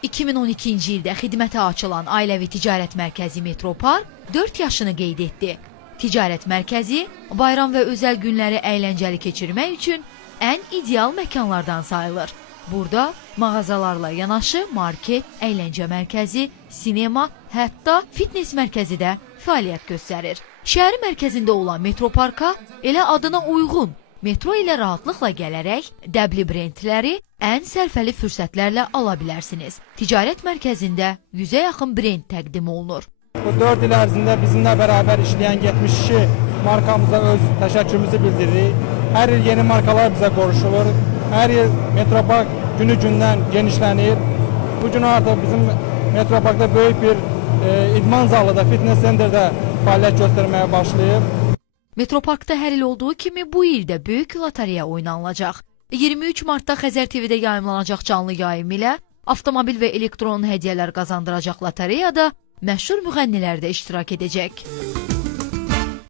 2012-ci ildə xidmətə açılan Ailəvi Ticarət Mərkəzi Metropark 4 yaşını qeyd etdi. Ticarət mərkəzi bayram və özəl günləri əyləncəli keçirmək üçün ən ideal məkanlardan sayılır. Burada mağazalarla yanaşı market, əyləncə mərkəzi, sinema, hətta fitness mərkəzi də fəaliyyət göstərir. Şəhərin mərkəzində olan metroparka elə adına uyğun metro ilə rahatlıqla gələrək dəbli brendləri ən sərfəli fürsətlərlə ala bilərsiniz. Ticarət mərkəzində 100-ə yaxın brend təqdim olunur. Bu 4 il ərzində bizimlə bərabər işləyən 72 markamıza öz təşəkkürümüzü bildiririk. Hər il yeni markalar bizə qoruşulur. Hər il Metropark günü gündən genişlənir. Bu gün artıq bizim Metroparkda böyük bir e, idman zalı da, fitness center də fəaliyyət göstərməyə başlayıb. Metroparkda hər il olduğu kimi bu il də böyük lotereya oynanılacaq. 23 martda Xəzər TV-də yayımlanacaq canlı yayım ilə avtomobil və elektron hədiyyələr qazandıracaq lotereyada məşhur müğənnilər də iştirak edəcək.